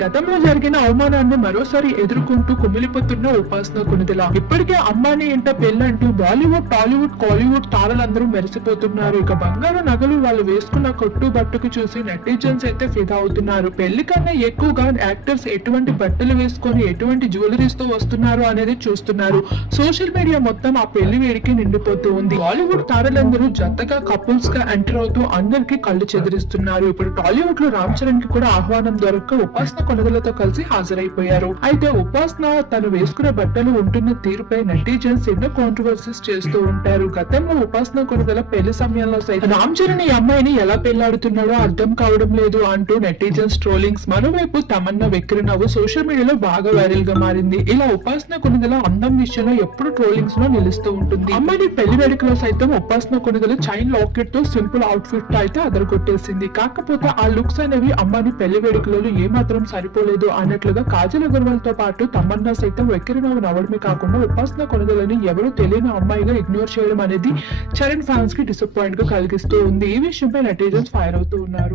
గతంలో జరిగిన అవమానాన్ని మరోసారి ఎదుర్కొంటూ కుమిలిపోతున్న ఉపాసన కొణిదెల. ఇప్పటికే అంబానీ ఇంట పెళ్ళంటూ బాలీవుడ్, టాలీవుడ్, కాలీవుడ్ తారలందరూ మెరిసిపోతున్నారు. ఇక బంగారు నగలు వాళ్ళు వేసుకున్న కొట్టు బట్టుకు చూసి నెటిజన్స్ అయితే ఫిదా అవుతున్నారు. పెళ్లి కన్నా ఎక్కువగా యాక్టర్స్ ఎటువంటి బట్టలు వేసుకొని ఎటువంటి జ్యువెలరీస్ తో వస్తున్నారు అనేది చూస్తున్నారు. సోషల్ మీడియా మొత్తం ఆ పెళ్లి వేడికి నిండిపోతూ ఉంది. బాలీవుడ్ తారలందరూ జంటగా కపుల్స్ గా ఎంటర్ అవుతూ అందరికి కళ్ళు చెదిరిస్తున్నారు. ఇప్పుడు టాలీవుడ్ లో రామ్ చరణ్ కి కూడా ఆహ్వానం దొరక్క ఉపాసన కొణిదెలతో కలిసి హాజరైపోయారు. అయితే ఉపాసన తను వేసుకున్న బట్టలు ఉంటున్న తీరుపై నెటిజన్స్ ఎన్నో కాంట్రవర్సీస్ చేస్తూ ఉంటారు. గతంలో ఉపాసన కొణిదెల పెళ్లి సమయంలో సైతం రామ్ చరణ్ ఈ అమ్మాయిని ఎలా పెళ్లాడుతున్నాడో అర్థం కావడం లేదు అంటూ నెటిజన్స్ ట్రోలింగ్స్. మరోవైపు తమన్నా వెక్కిరి నవ్వు సోషల్ మీడియాలో బాగా వైరల్ గా మారింది. ఇలా ఉపాసన కొణిదెల అందం విషయంలో ఎప్పుడు ట్రోలింగ్స్ లో నిలుస్తూ ఉంటుంది. అమ్మాయి పెళ్లి వేడుకలో సైతం ఉపాసన కొణిదెల చైన్ లాకెట్ తో సింపుల్ అవుట్ ఫిట్ తో అయితే అదరగొట్టేసింది. కాకపోతే ఆ లుక్స్ అనేవి అమ్మాయి పెళ్లి వేడుకలో ఏమాత్రం సరిపోలేదు అన్నట్లుగా కాజల్ అగర్వాల్ తో పాటు తమన్నా సైతం వెక్కిరి నవ్వు నవ్వడమే కాకుండా ఉపాసన కొణిదెలని ఎవరు తెలియని అమ్మాయిగా ఇగ్నోర్ చేయడం అనేది చరణ్ ఫ్యాన్స్ కి డిసప్పాయింట్ గా కలిగిస్తూ ఉంది. ఈ విషయంపై నెటిజన్స్ ఫైర్ అవుతూ ఉన్నారు.